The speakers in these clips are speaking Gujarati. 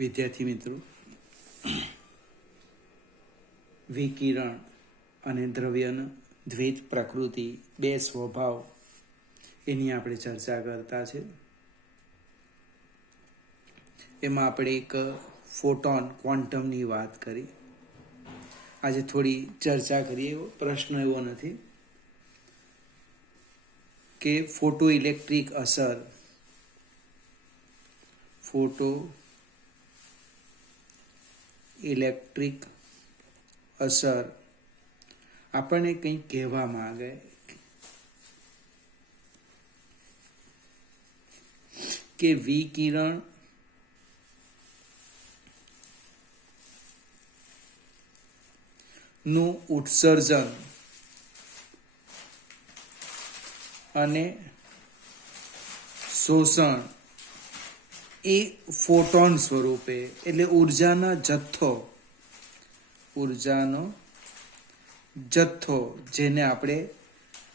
વિદ્યાર્થી મિત્રો, વિકિરણ અને દ્રવ્યના દ્વૈત પ્રકૃતિ, બે સ્વભાવ, એની આપણે ચર્ચા કરતા છે. એમાં આપણે એક ફોટોન ક્વોન્ટમની વાત કરી. આજે થોડી ચર્ચા કરીએ. એવો પ્રશ્ન એવો નથી કે ફોટો ઇલેક્ટ્રિક અસર આપણને કંઈક કહેવા માંગે કે વિકિરણ નું ઉત્સર્જન અને શોષણ એ ફોટોન સ્વરૂપે, એટલે ઉર્જાનો જથ્થો, જેને આપણે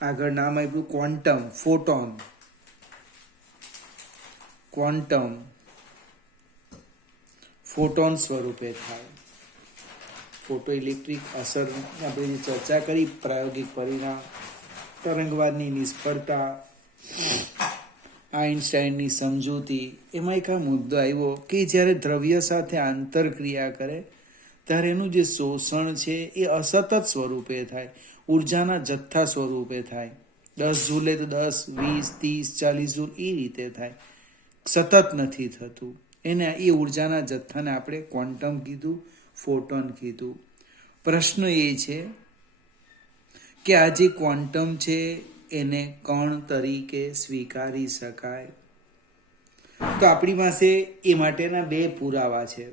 આગળ નામ આપ્યું ફોટોન સ્વરૂપે થાય. ફોટો ઇલેક્ટ્રિક અસર આપણે જે ચર્ચા કરી, પ્રાયોગિક પરિણામ, તરંગવાદની નિષ્ફળતા, આઇન્સ્ટાઈનની સમજૂતી, એમાં એક આ મુદ્દો આવ્યો કે જ્યારે દ્રવ્ય સાથે આંતરક્રિયા કરે ત્યારે એનું જે શોષણ છે એ અસતત સ્વરૂપે થાય, ઉર્જાના જથ્થા સ્વરૂપે થાય. 10 જૂલે તો 10, 20, 30, 40 જૂલ એ રીતે થાય, સતત નથી થતું. એ ઉર્જાના જથ્થાને આપણે ક્વોન્ટમ કીધું, ફોટોન કીધું. પ્રશ્ન એ છે કે આ જે ક્વોન્ટમ છે એને કણ તરીકે સ્વીકારી શકાય? તો આપણી પાસે એ માટેના બે પુરાવા છે.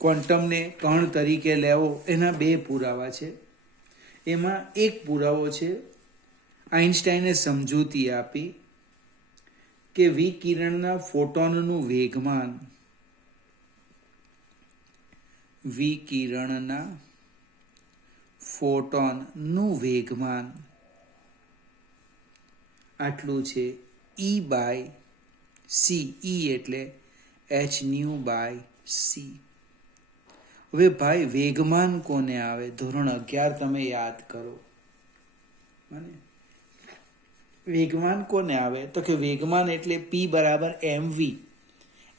ક્વોન્ટમને કણ તરીકે લેવો એના બે પુરાવા છે. એમાં એક પુરાવો છે, આઇન્સ્ટાઈને સમજૂતી આપી કે વિકિરણના ફોટોનનું વેગમાન આટલું છે, E/c. E એટલે hν/c. હવે ભાઈ, વેગમાન કોને આવે? ધોરણ 11 તમે યાદ કરો. વેગમાન કોને આવે? તો કે વેગમાન એટલે P બરાબર mv.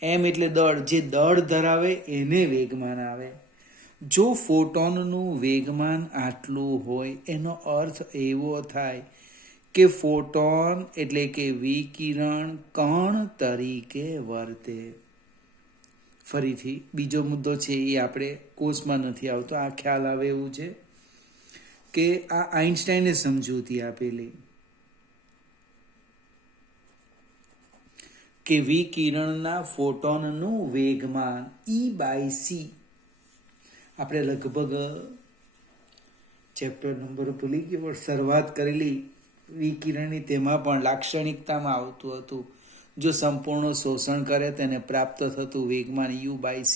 m એટલે દળ, જે દળ ધરાવે એને વેગમાન આવે. જો ફોટોનનું વેગમાન આટલું હોય, એનો અર્થ એવો થાય કે ફોટોન એટલે કે વિકિરણ કણ તરીકે વર્તે. ફરીથી બીજો મુદ્દો છે, એ આપણે કોર્સમાં નથી આવતો, આ ખ્યાલ આવે એવું છે કે આ આઇન્સ્ટાઈને સમજૂતી આપેલી કે વિકિરણના ફોટોનનું વેગમાન E/c. આપણે લગભગ ચેપ્ટર નંબર ભૂલી ગયો, પણ શરૂઆત કરેલી વિકિરણની, તેમાં પણ લાક્ષણિકતામાં આવતું હતું, જો સંપૂર્ણ શોષણ કરે તેને પ્રાપ્ત થતું વેગમાન U/c.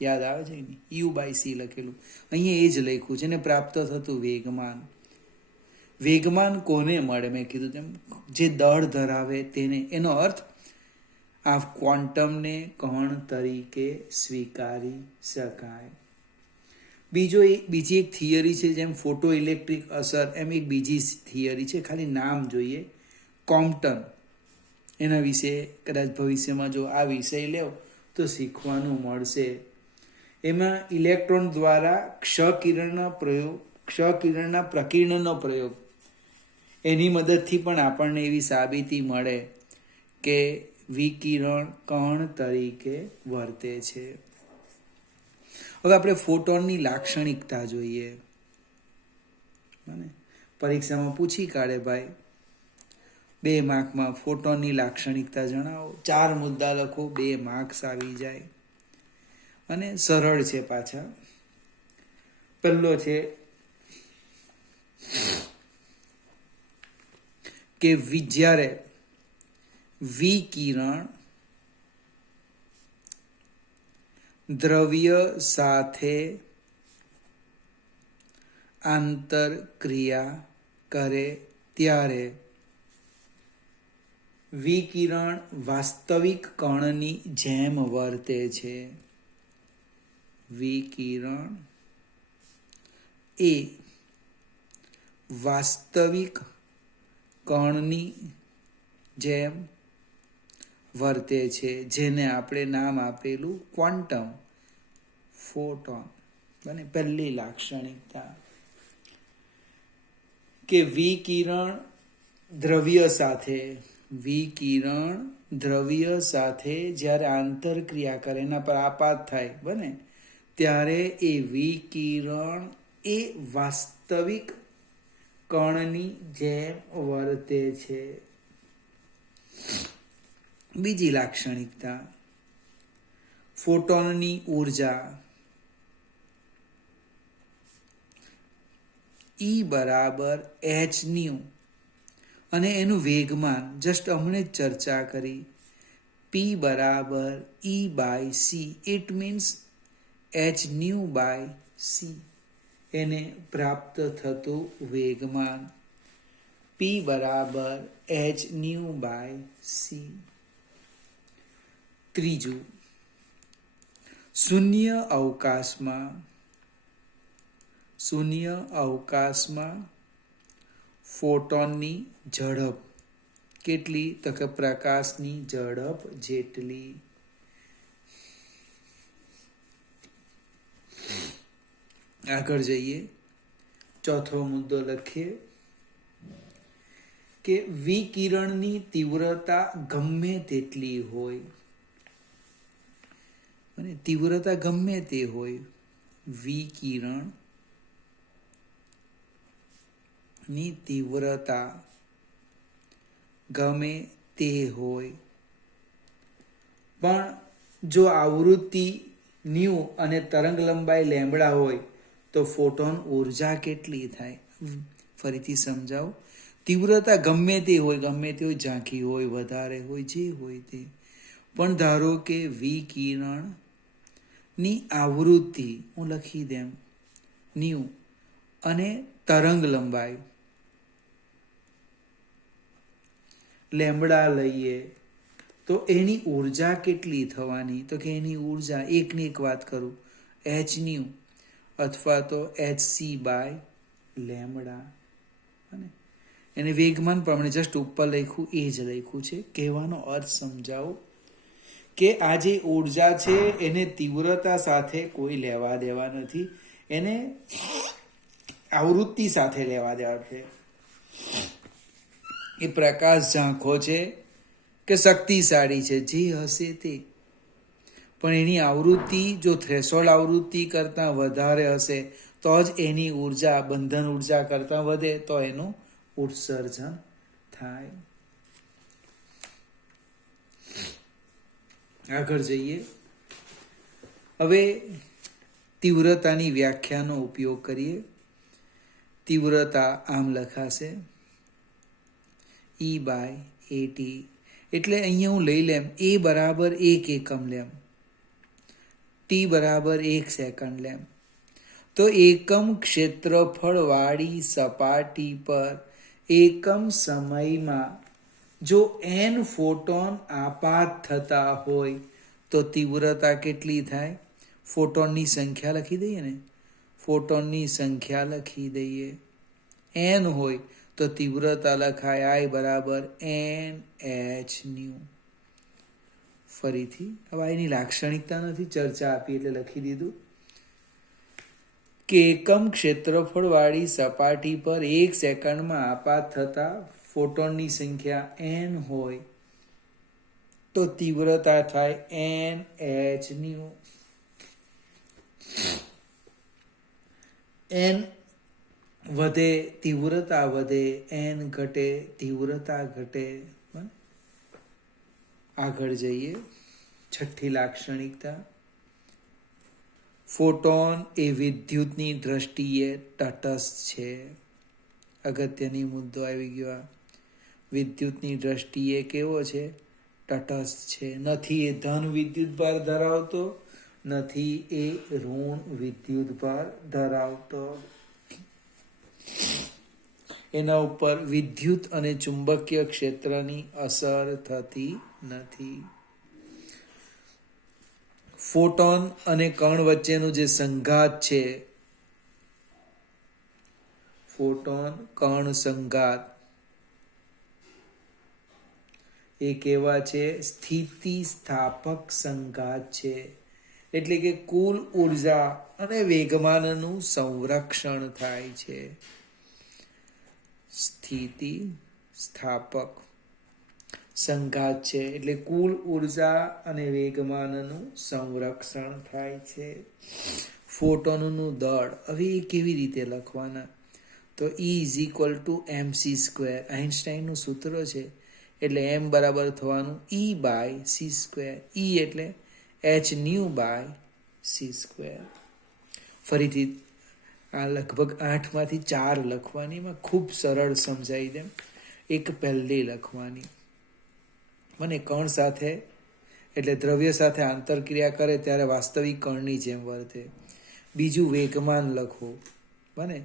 યાદ આવે છે ને? U/c લખેલું, અહીંયા એ જ લખ્યું છે ને, પ્રાપ્ત થતું વેગમાન કોને મળે? મેં કીધું તેમ, જે દળ ધરાવે તેને. એનો અર્થ આ ક્વોન્ટમને કણ તરીકે સ્વીકારી શકાય. બીજી એક થિયરી છે, જેમ ફોટો ઇલેક્ટ્રિક અસર, એમ એક બીજી થિયરી છે, ખાલી નામ જોઈએ, કોમ્પટન. એના વિશે કદાચ ભવિષ્યમાં જો આ વિષય લેવ તો શીખવાનું મળશે. એમાં ઇલેક્ટ્રોન દ્વારા ક્ષકિરણના પ્રકીર્ણનનો પ્રયોગ, એની મદદથી પણ આપણને એવી સાબિતી મળે કે વિકિરણ કણ તરીકે વર્તે છે. હવે આપણે ફોટોનની લાક્ષણિકતા જોઈએ. પરીક્ષામાં પૂછી કાઢે, ભાઈ 2 માર્કમાં ફોટોનની લાક્ષણિકતા જણાવો, 4 મુદ્દા લખો, 2 માર્ક્સ આવી જાય. અને સરળ છે પાછા. પહેલો છે કે જ્યારે વિકિરણ દ્રવ્ય સાથે આંતરક્રિયા કરે ત્યારે વિકિરણ વાસ્તવિક કણની જેમ વર્તે છે. વિકિરણ એ વાસ્તવિક કણની જેમ વર્તે છે, જેને આપણે નામ આપેલું ક્વોન્ટમ ફોટોન. બને પહેલી લાક્ષણિકતા કે વિકિરણ દ્રવ્ય સાથે જ્યારે આંતરક્રિયા કરે, એના પર આપાત થાય બને, ત્યારે એ વિકિરણ એ વાસ્તવિક કણની જેમ વર્તે છે. બીજી લાક્ષણિકતા, ફોટોનની ઉર્જા E બરાબર h અને એનું વેગમાન જસ્ટ હમણે જ ચર્ચા કરી, P બરાબર E/c. It means h/c. એને પ્રાપ્ત થતું વેગમાન P બરાબર h/c. ત્રીજું, શૂન્ય અવકાશમાં ફોટોનની ઝડપ કેટલી? તો કે પ્રકાશની ઝડપ જેટલી. આગળ જઈએ, ચોથો મુદ્દો લખીએ કે વિકિરણની તીવ્રતા ગમે તેટલી હોય, અને તીવ્રતા ગમે તે હોય, વિકિરણ ની તીવ્રતા ગમે તે હોય, પણ જો આવૃત્તિ ન્યુ અને તરંગ લંબાઈ લેમ્બડા હોય તો ફોટોન ઉર્જા કેટલી થાય? ફરીથી સમજાવો. તીવ્રતા ગમે તે હોય, ઝાંખી હોય, વધારે હોય, જે હોય તે, પણ ધારો કે વિકિરણની આવૃત્તિ હું લખી દેમ ન્યુ અને તરંગ લંબાઈ લેમ્બડા લઈએ તો એની ઉર્જા કેટલી થવાની? તો કે એની ઉર્જા, એકની એક વાત કરું, h/, અથવા તો hc/લેમ્બડા. એને વેગમાન પ્રમાણે જસ્ટ ઉપર લખ્યું એ જ લખ્યું છે. કહેવાનો અર્થ સમજાવો કે આ જે ઉર્જા છે એને તીવ્રતા સાથે કોઈ લેવા દેવા નથી, એને આવૃત્તિ સાથે લેવા દેવા છે. એ પ્રકાશ ઝાંખો છે કે શક્તિશાળી છે, જે હશે તે, પણ એની આવૃત્તિ જો થ્રેશોલ્ડ આવૃત્તિ કરતાં વધારે હશે તો જ એની ઉર્જા બંધન ઉર્જા કરતાં વધે, તો એનું ઉત્સર્જન થાય. આગળ જઈએ, હવે તીવ્રતાની વ્યાખ્યાનો ઉપયોગ કરીએ. તીવ્રતા આમ લખાશે E/at. એટલે અહીંયા હું લઈ લેમ A બરાબર 1 એકમ લેમ, T બરાબર 1 સેકન્ડ લેમ, તો એકમ ક્ષેત્રફળ વાળી સપાટી પર એકમ સમયમાં જો n ફોટોન આપાત થતા હોય તો તીવ્રતા કેટલી થાય? ફોટોનની સંખ્યા લખી દઈએ ને, ફોટોનની સંખ્યા લખી દઈએ. n હોય તો તીવ્રતા લખાય I બરાબર n/h/. ફરીથી, હવે એની લાક્ષણિકતા નથી, ચર્ચા આપી એટલે લખી દીધું કે એકમ ક્ષેત્રફળ વાળી સપાટી પર 1 સેકન્ડમાં આપાત થતા ફોટોનની સંખ્યા n હોય તો તીવ્રતા થાય n/h/. n વધે તીવ્રતા વધે, n ઘટે તીવ્રતા ઘટે. આગળ જઈએ, છઠ્ઠી લાક્ષણિકતા, ફોટોન એ વિદ્યુતની દ્રષ્ટિએ તટસ્થ છે. અગત્યની મુદ્દો આવી ગયો. વિદ્યુતની દ્રષ્ટિએ કેવો છે? તટસ્થ છે. નથી એ ધન વિદ્યુત ભાર ધરાવતો, નથી એ ઋણ વિદ્યુત ભાર ધરાવતો. એના ઉપર વિદ્યુત અને ચુંબકીય ક્ષેત્રની અસર થતી નથી. ફોટોન અને કણ વચ્ચેનું જે સંઘાત છે, ફોટોન કણ સંઘાત, એ કેવા છે? સ્થિતિસ્થાપક સંઘાત છે. એટલે કે કુલ ઉર્જા અને વેગમાનનું સંરક્ષણ થાય છે. સ્થિતિસ્થાપક સંઘાત છે એટલે કુલ ઉર્જા અને વેગમાનનું સંરક્ષણ થાય છે. ફોટોનનું દળ હવે એ કેવી રીતે લખવાના? તો E = mc². આઇન્સ્ટાઈનનું સૂત્ર છે. એટલે m બરાબર થવાનું E/c². E એટલે hν/c². ફરીથી આ લગભગ 8માંથી 4 લખવાની, એમાં ખૂબ સરળ સમજાઈ દે. એક પહેલી લખવાની, મને કણ સાથે એટલે દ્રવ્ય સાથે આંતરક્રિયા કરે ત્યારે વાસ્તવિક કણની જેમ વર્તે. બીજું વેગમાન લખો, બને.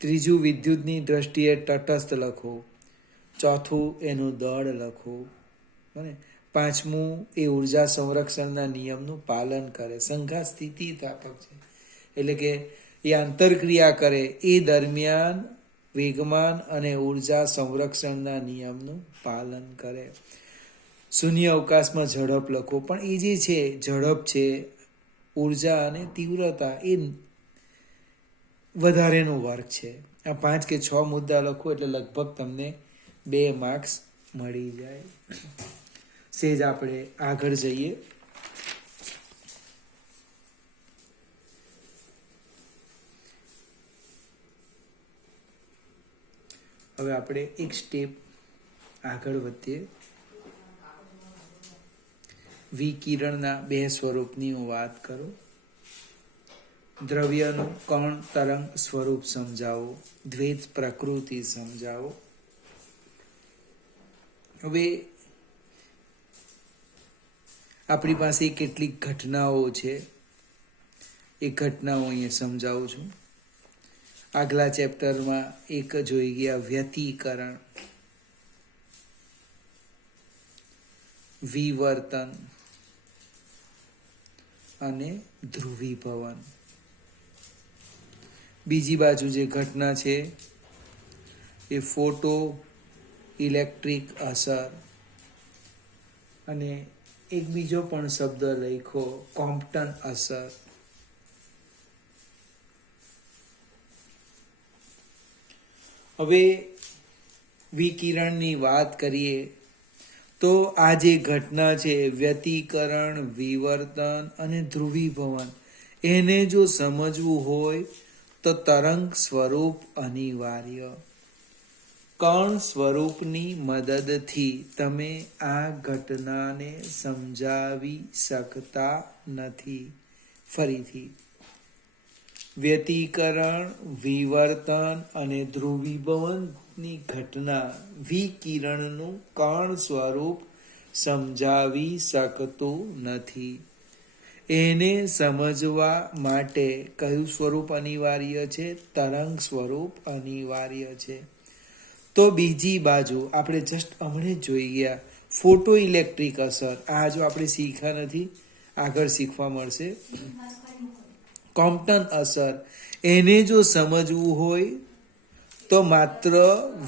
ત્રીજું વિદ્યુતની દ્રષ્ટિએ તટસ્થ લખો. ચોથું એનું દળ લખો, બને. પાંચમું એ ઉર્જા સંરક્ષણના નિયમનું પાલન કરે. સંઘાત સ્થિતિસ્થાપક છે એટલે કે એ આંતરક્રિયા કરે એ દરમિયાન વેગમાન અને ઉર્જા સંરક્ષણના નિયમનું પાલન કરે. શૂન્ય અવકાશમાં ઝડપ લખો, પણ એ જે છે ઝડપ છે, ઉર્જા અને તીવ્રતા એ વધારેનો વર્ગ છે. આ 5 કે 6 મુદ્દા લખો એટલે લગભગ તમને 2 માર્ક્સ મળી જાય. સેજ આપણે આગળ જઈએ. હવે આપણે એક સ્ટેપ આગળ વધીએ. વિકિરણના 2 સ્વરૂપની હું વાત કરું. દ્રવ્યનું કણ તરંગ સ્વરૂપ સમજાવો, દ્વૈત પ્રકૃતિ સમજાવો. હવે આપણી પાસે કેટલીક ઘટનાઓ છે, એ ઘટનાઓ અહીંયા સમજાવું છું. આગલા ચેપ્ટરમાં એક જોઈ ગયા વ્યતિકરણ, વિવર્તન અને ધ્રુવીભવન. બીજી બાજુ જે ઘટના છે એ ફોટો ઇલેક્ટ્રિક અસર, અને એક બીજો પણ શબ્દ લખો, કોમ્પટન અસર. હવે વિકિરણની વાત કરીએ તો આ જે ઘટના છે વ્યતિકરણ, વિવર્તન અને ધ્રુવીભવન, એને જો સમજવું હોય તો તરંગ સ્વરૂપ અનિવાર્ય. કણ સ્વરૂપની મદદથી તમે આ ઘટનાને સમજાવી શકતા નથી. ફરીથી, વ્યતિકરણ, વિવર્તન અને ધ્રુવીભવનની ઘટના વિકિરણનું કણ સ્વરૂપ સમજાવી શકતું નથી. એને સમજવા માટે કયું સ્વરૂપ અનિવાર્ય છે? તરંગ સ્વરૂપ અનિવાર્ય છે. તો બીજી બાજુ આપણે જસ્ટ હમણે જોઈ ગયા ફોટો ઇલેક્ટ્રિક અસર, આ જો આપણે શીખ્યા નથી, આગળ શીખવા મળશે. કોમ્પટન અસર, એને જો સમજવું હોય તો માત્ર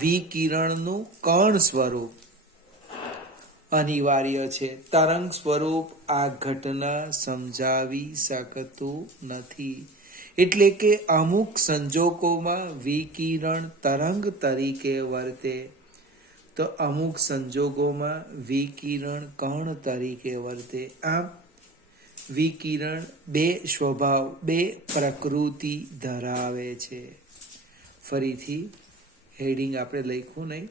વિકિરણનું કણ સ્વરૂપ અનિવાર્ય છે. તરંગ સ્વરૂપ આ ઘટના સમજાવી શકતું નથી. એટલે કે અમુક સંજોગોમાં વિકિરણ તરંગ તરીકે વર્તે, તો અમુક સંજોગોમાં વિકિરણ કણ તરીકે વર્તે. આમ વિકિરણ 2 સ્વભાવ, 2 પ્રકૃતિ ધરાવે છે. ફરીથી હેડિંગ આપણે લખ્યું નહીં.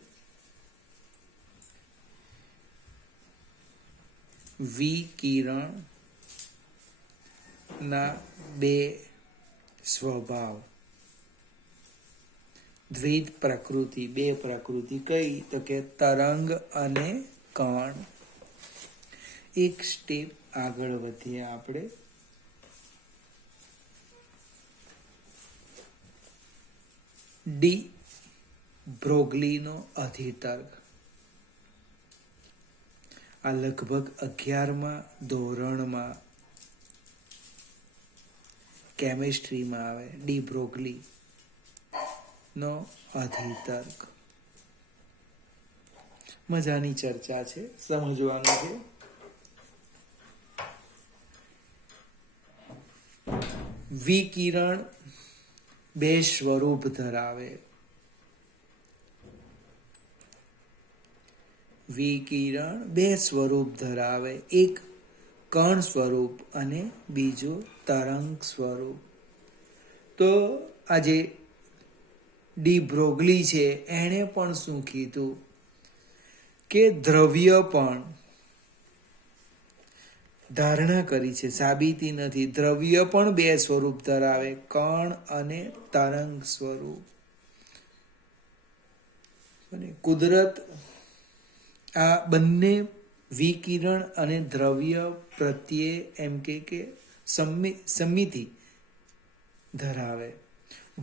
વિકિરણ ના 2 સ્વભાવ, દ્વૈત પ્રકૃતિ, 2 પ્રકૃતિ. કઈ? તો કે તરંગ અને કણ. એક સ્ટેપ આગળ વધીએ આપણે. બ્રોગલીનો અધિતર્ક. આ લગભગ 11મા ધોરણમાં કેમિસ્ટ્રીમાં આવે. ડી બ્રોગલી નો અધિતર્ક. મજાની ચર્ચા છે, સમજવાનું છે. વિકિરણ બે સ્વરૂપ ધરાવે. વિકિરણ બે સ્વરૂપ ધરાવે, એક કણ સ્વરૂપ અને બીજું તરંગ સ્વરૂપ. તો આજે ડી બ્રોગલી છે એણે પણ શું કીધું કે દ્રવ્ય પણ ધારણા કરી છે, સાબિતી નથી. દ્રવ્ય પણ બે સ્વરૂપ ધરાવે, કણ અને તરંગ સ્વરૂપ. અને કુદરત આ બંને વિકિરણ અને દ્રવ્ય પ્રત્યે એમ કે સમિતિ ધરાવે.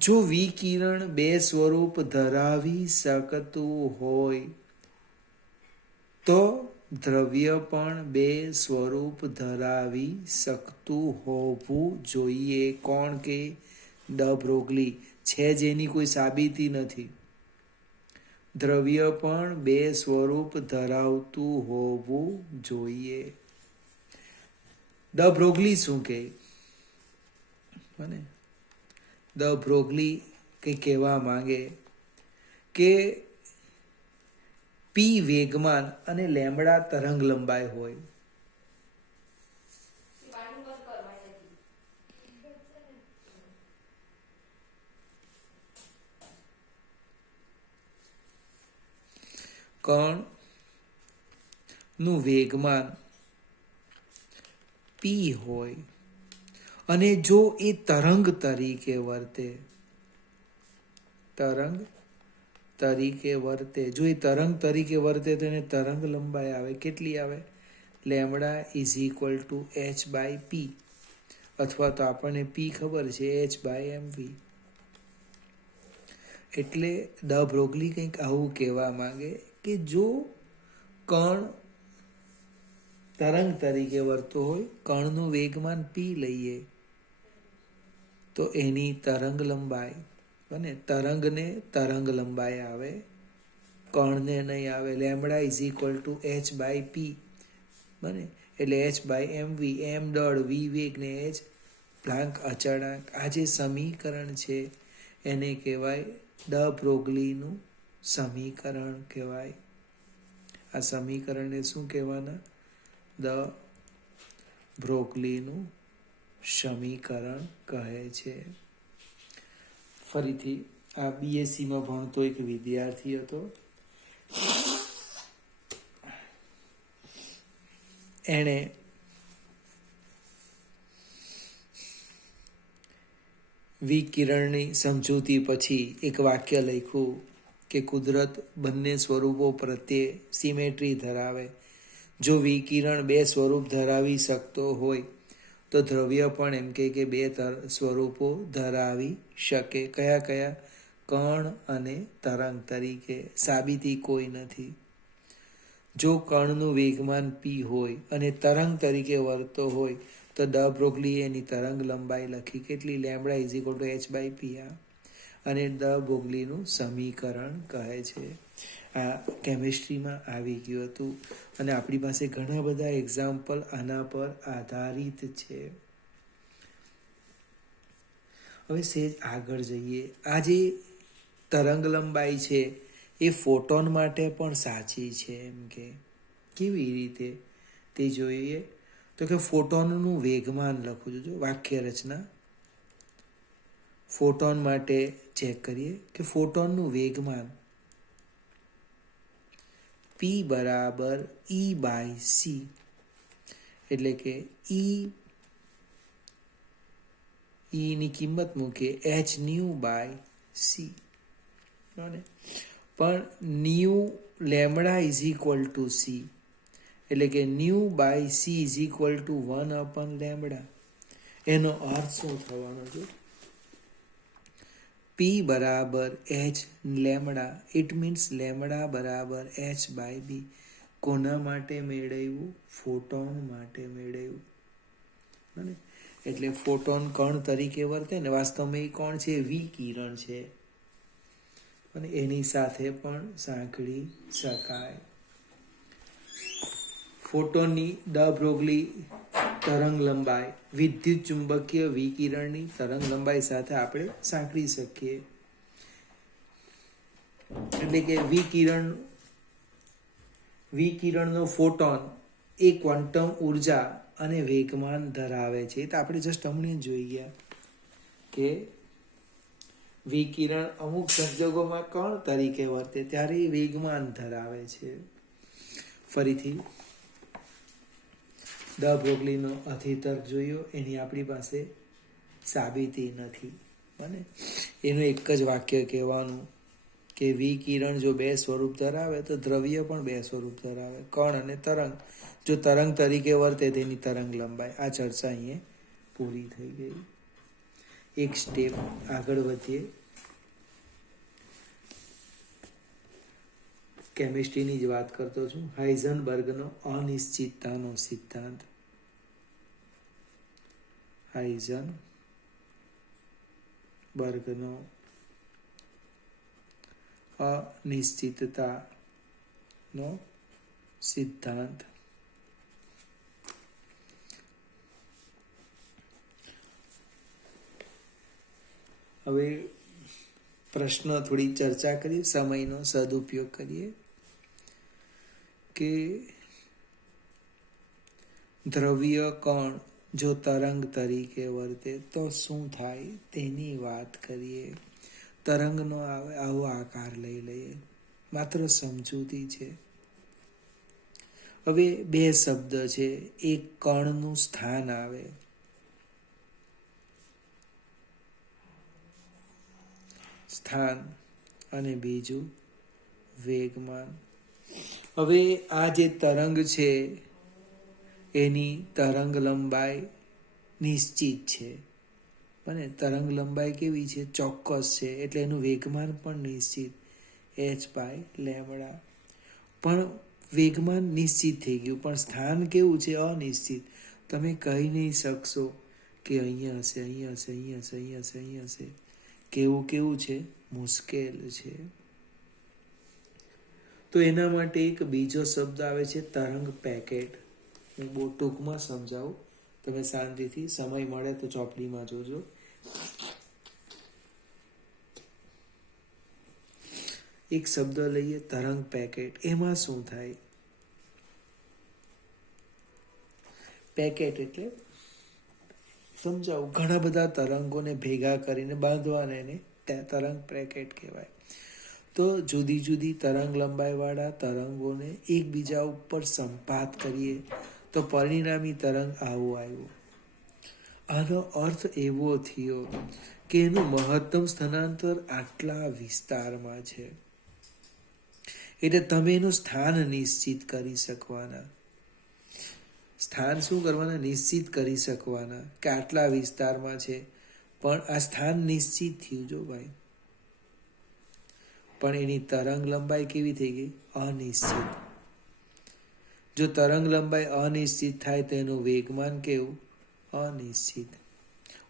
જો વિકિરણ બે સ્વરૂપ ધરાવી શકતું હોય તો દ્રવ્ય પણ બે સ્વરૂપ ધરાવી શકતું હોવું જોઈએ. કોણ કે ડ બ્રોગલી છે, જેની કોઈ સાબિતી નથી. દ્રવ્ય પણ બે સ્વરૂપ ધરાવતું હોવું જોઈએ. ડ બ્રોગલી શું કહે? ડ બ્રોગલી કંઈ કહેવા માંગે કે પી વેગમાન અને લેમડા તરંગ લંબાઈ હોય. કણ નું વેગમાન પી હોય અને જો એ તરંગ તરીકે વર્તે, જો એ તરંગ તરીકે વર્તે તો એને તરંગ લંબાઈ આવે. કેટલી આવે? Lambda is equal two h/p, અથવા તો આપણને પી ખબર છે, h/mv. એટલે ડ બ્રોગલી કંઈક આવું કહેવા માંગે કે જો કણ તરંગ તરીકે વર્તો હોય, કણનું વેગમાન પી લઈએ તો એની તરંગ લંબાઈ, અને તરંગને તરંગ લંબાઈ આવે, કણને નહીં આવે. Lambda is equal two h/p બને, એટલે h/mv, m દળ, v વેગ ને h પ્લાન્ક અચળાંક. આ જે સમીકરણ છે એને કહેવાય ડ બ્રોગલીનું સમીકરણ કહેવાય. આ સમીકરણને શું કહેવાના? દ બ્રોગલીનું સમીકરણ કહે છે. ફરીથી આ બીએસસીમાં ભણતો એક વિદ્યાર્થી હતો. એણે વિકિરણની સમજૂતી પછી એક વાક્ય લખ્યું કે કુદરત બંને સ્વરૂપો પ્રત્યે સિમેટ્રી ધરાવે. જો વિકિરણ બે સ્વરૂપ ધરાવી શકતો હોય તો દ્રવ્ય પણ એમ કે બે સ્વરૂપો ધરાવી શકે. કયા કયા? કણ અને તરંગ તરીકે. સાબિતી કોઈ નથી. જો કણનું વેગમાન પી હોય અને તરંગ તરીકે વર્તો હોય તો ડ બ્રોગલી એની તરંગ લંબાઈ લખી. કેટલી? Lambda is equal two h/p. અને ડ બ્રોગલીનું સમીકરણ કહે છે. આ કેમિસ્ટ્રીમાં આવી ગયું હતું અને આપણી પાસે ઘણા બધા એક્ઝામ્પલ આના પર આધારિત છે. હવે સેજ આગળ જઈએ. આ જે તરંગ લંબાઈ છે એ ફોટોન માટે પણ સાચી છે. એમ કે કેવી રીતે તે જોઈએ તો કે ફોટોનનું વેગમાન લખું છું. વાક્ય રચના ફોટોન માટે ચેક કરીએ કે ફોટોનનું વેગમાન P બરાબર E/c, એટલે કે ની કિંમત મૂકે h/c. પણ new lambda is equal two c, એટલે કે ν/c ઇઝ ઇક્વલ ટુ 1/λ. એનો અર્થ શું થવાનો છે? પી બરાબર H lambda, it means lambda બરાબર એચ બાય બી. કોના માટે મેળવ્યું? ફોટોન માટે મેળવ્યું. બને એટલે ફોટોન કણ તરીકે વર્તે ને વાસ્તવમાં એ કોણ છે? વિકિરણ છે, અને એની સાથે પણ સાંકળી શકાય. ફોટોનની ડ બ્રોગલી તરંગ લંબાઈ વિદ્યુત ચુંબકીય વિકિરણની તરંગ લંબાઈ સાથે આપણે સાંકળી શકીએ. એટલે કે વિકિરણનો ફોટોન એ ક્વોન્ટમ ઉર્જા અને વેગમાન ધરાવે છે. તો આપણે જસ્ટ હમણાં જોઈ ગયા કે વિકિરણ અમુક સંજોગોમાં કણ તરીકે વર્તે ત્યારે એ વેગમાન ધરાવે છે. ફરીથી ડ બ્રોગલીનો અધિતર્ક જોયો, એની આપણી પાસે સાબિતી નથી. બને એનું એક જ વાક્ય કહેવાનું કે વિકિરણ જો બે સ્વરૂપ ધરાવે તો દ્રવ્ય પણ બે સ્વરૂપ ધરાવે, કણ અને તરંગ. જો તરંગ તરીકે વર્તે તેની તરંગ લંબાઈ. આ ચર્ચા અહીંયા પૂરી થઈ ગઈ. એક સ્ટેપ આગળ વધીએ. કેમિસ્ટ્રીની જ વાત કરતો છું. હાઇઝનબર્ગનો અનિશ્ચિતતાનો સિદ્ધાંત. હાઇઝનબર્ગનો અનિશ્ચિતતાનો સિદ્ધાંત. હવે પ્રશ્ન થોડી ચર્ચા કરીએ, સમયનો સદુપયોગ કરીએ કે દ્રવ્ય કણ જો તરંગ તરીકે વર્તે તો શું થાય તેની વાત કરીએ. તરંગનો આવો આકાર લઈ લઈએ, માત્ર સમજૂતી છે. હવે બે શબ્દ છે, એક કણનું સ્થાન આવે, સ્થાન, અને બીજું વેગમાન. હવે આ જે તરંગ છે એની તરંગ લંબાઈ નિશ્ચિત છે, અને તરંગ લંબાઈ કેવી છે? ચોક્કસ છે. એટલે એનું વેગમાન પણ નિશ્ચિત, એચ બાય લેમડા. પણ વેગમાન નિશ્ચિત થઈ ગયું, પણ સ્થાન કેવું છે? અનિશ્ચિત. તમે કહી નહીં શકશો કે અહીંયા હશે, અહીંયા હશે, અહીંયા હશે, અહીંયા હશે, અહીંયા હશે. કેવું છે? મુશ્કેલ છે. તો એના માટે એક બીજો શબ્દ આવે છે, તરંગ પેકેટ. હું બહુ ટૂંકમાં સમજાવું, તમે શાંતિથી સમય મળે તો ચોપડીમાં જોજો. એક શબ્દ લઈએ, તરંગ પેકેટ. એમાં શું થાય? પેકેટ એટલે સમજાવું, ઘણા બધા તરંગોને ભેગા કરીને બાંધવાને એને તરંગ પેકેટ કહેવાય. તો જુદી જુદી તરંગ લંબાઈવાળા તરંગોને એકબીજા ઉપર સંપાત કરીએ તો પરિણામી તરંગ આવું આવ્યું. આનો અર્થ એવો થયો કે એનું મહત્તમ સ્થાનાંતર આટલા વિસ્તારમાં છે. એટલે તમે એનું સ્થાન નિશ્ચિત કરી શકવાના. સ્થાન શું કરવાના? નિશ્ચિત કરી શકવાના કે આટલા વિસ્તારમાં છે. પણ આ સ્થાન નિશ્ચિત થયું જો ભાઈ, પણ એની તરંગ લંબાઈ કેવી થઈ ગઈ? અનિશ્ચિત. જો તરંગ લંબાઈ અનિશ્ચિત થાય તો એનું વેગમાન કેવું? અનિશ્ચિત.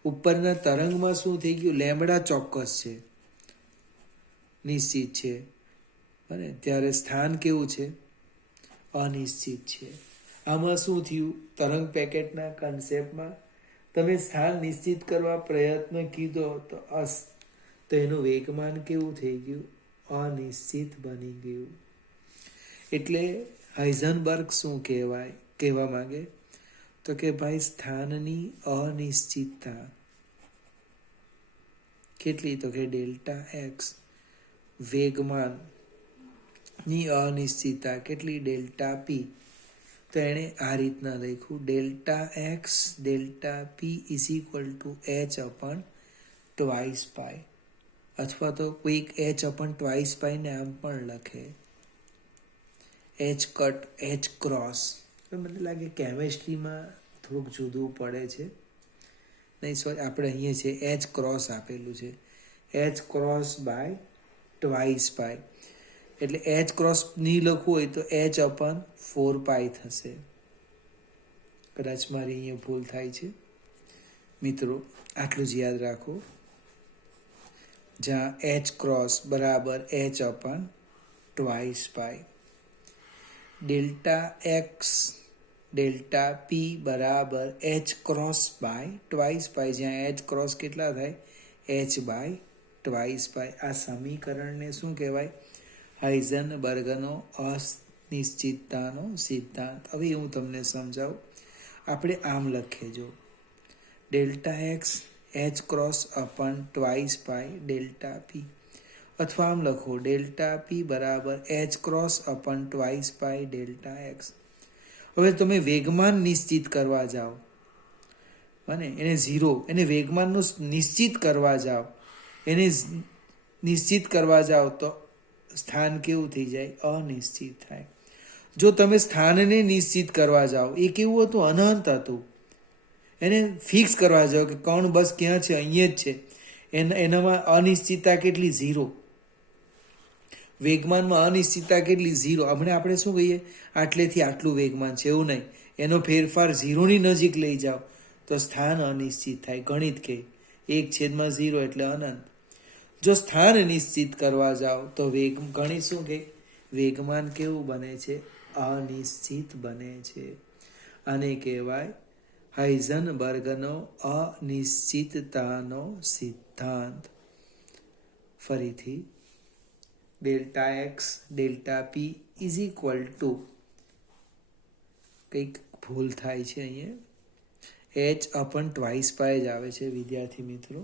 ઉપરના તરંગમાં શું થઈ ગયું? લેમડા ચોક્કસ છે, નિશ્ચિત છે, અને ત્યારે સ્થાન કેવું છે? અનિશ્ચિત છે. આમાં શું થયું? તરંગ પેકેટના કન્સેપ્ટમાં તમે સ્થાન નિશ્ચિત કરવા પ્રયત્ન કીધો તો એનું વેગમાન કેવું થઈ ગયું? અનિશ્ચિત બની ગયું. એટલે હાઇઝનબર્ગ શું કહેવા માંગે? તો કે ભાઈ સ્થાનની અનિશ્ચિતતા કેટલી? તો કે ડેલ્ટા એક્સ. વેગમાનની અનિશ્ચિતતા કેટલી? Delta P. તો એણે આ રીતના લખ્યું, delta X delta P is equal to H upon twice pi, અથવા તો કોઈક એચ અપન ટ્વાઇસ પાઈને આમ પણ લખે, એચ કટ એચ ક્રોસ. મને લાગે કેમેસ્ટ્રીમાં થોડુંક જુદું પડે છે, નહીં સોરી, આપણે અહીંયા છે એચ ક્રોસ આપેલું છે, એચ ક્રોસ બાય ટ્વાઇસ પાય. એટલે એચ ક્રોસ નહીં લખવું હોય તો એચ અપન 4 પાય થશે. કદાચ મારી અહીંયા ભૂલ થાય છે મિત્રો, આટલું જ યાદ રાખો. જ્યાં એચ ક્રોસ બરાબર H upon twice pi. Delta X delta P બરાબર એચ ક્રોસ બાય ટ્વાઇસ પાય. જ્યાં એચ ક્રોસ કેટલા થાય? એચ બાય ટ્વાઇસ પાય. આ સમીકરણને શું કહેવાય? હાઇઝનબર્ગનો અનિશ્ચિતતાનો સિદ્ધાંત. હવે હું તમને સમજાવું. આપણે આમ લખીએ જો, delta X H cross upon twice pi delta P, અથવા આમ લખો ડેલ્ટા પી બરાબર H cross upon twice pi delta X. હવે તમે વેગમાન નિશ્ચિત કરવા જાઓ અને એને ઝીરો, એને વેગમાનનું નિશ્ચિત કરવા જાઓ, એને નિશ્ચિત કરવા જાઓ તો સ્થાન કેવું થઈ જાય? અનિશ્ચિત થાય. જો તમે સ્થાનને નિશ્ચિત કરવા જાઓ, એ કેવું હતું? અનંત હતું. એને ફિક્સ કરવા જાઓ કે કણ બસ ક્યાં છે? અહીંયા જ છે. એનામાં અનિશ્ચિતતા કેટલી? ઝીરો. વેગમાનમાં અનિશ્ચિતતા કેટલી? ઝીરો. હમણાં આપણે શું કહીએ? આટલેથી આટલું વેગમાન છે, એવું નહીં. એનો ફેરફાર ઝીરોની નજીક લઈ જાઓ તો સ્થાન અનિશ્ચિત થાય. ગણિત કહે 1/0 એટલે અનંત. જો સ્થાન નિશ્ચિત કરવા જાઓ તો ગણિત શું કહે? વેગમાન કેવું બને છે? અનિશ્ચિત બને છે. આને કહેવાય હાઇઝનબર્ગનો અનિશ્ચિતતાનો સિદ્ધાંત. ફરીથી, delta X delta P is equal two, કંઈક ભૂલ થાય છે અહીંયા, એચ અપન ટ્વાઇસ પાય જ આવે છે વિદ્યાર્થી મિત્રો.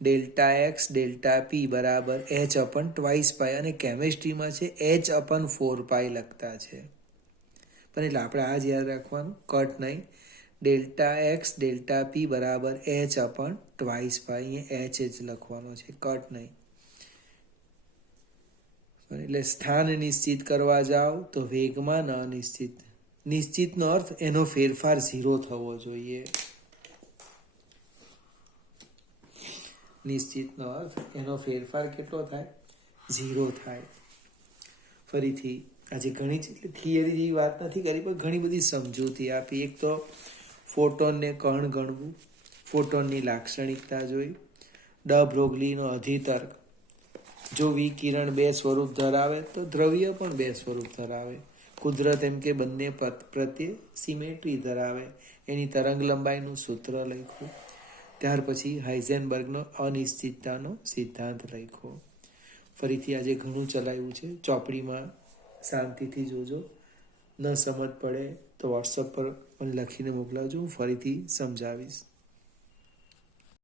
ડેલ્ટા એક્સ ડેલ્ટા પી બરાબર એચ અપન ટ્વાઇસ પાય, અને કેમેસ્ટ્રીમાં છે એચ અપન 4 પાય લખતા છે. પણ એટલે આપણે આ જ યાદ રાખવાનું, કટ નહીં. ડેલ્ટા એક્સ ડેલ્ટા પી બરાબર એચ અપન ટ્વાઇસ પાય, અહીંયા એચ જ લખવાનો છે, કટ નહીં. એટલે સ્થાન નિશ્ચિત કરવા જાઓ તો વેગમાન અનિશ્ચિત. નિશ્ચિતનો અર્થ એનો ફેરફાર ઝીરો થવો જોઈએ. નિશ્ચિતનો અર્થ એનો ફેરફાર કેટલો થાય? ઝીરો થાય. ફરીથી, આજે ઘણી થિયરી જેવી વાત નથી કરી, પણ ઘણી બધી સમજૂતી આપી. એક તો ફોટોનને કણ ગણવું, ફોટોનની લાક્ષણિકતા જોઈ, ડ બ્રોગલીનો અધિતર્ક. જો વિકિરણ 2 સ્વરૂપ ધરાવે તો દ્રવ્ય પણ 2 સ્વરૂપ ધરાવે. કુદરત એમ કે બંને પ્રત્યે સિમેટ્રી ધરાવે. એની તરંગ લંબાઈનું સૂત્ર લખ્યું. ત્યાર પછી હાઇઝનબર્ગનો અનિશ્ચિતતાનો સિદ્ધાંત લખ્યો. ફરીથી આજે ઘણું ચલાવ્યું છે. ચોપડીમાં શાંતિથી જોજો. ન સમજ પડે તો વોટ્સઅપ પર મને લખીને મોકલાવજો, હું ફરીથી સમજાવીશ.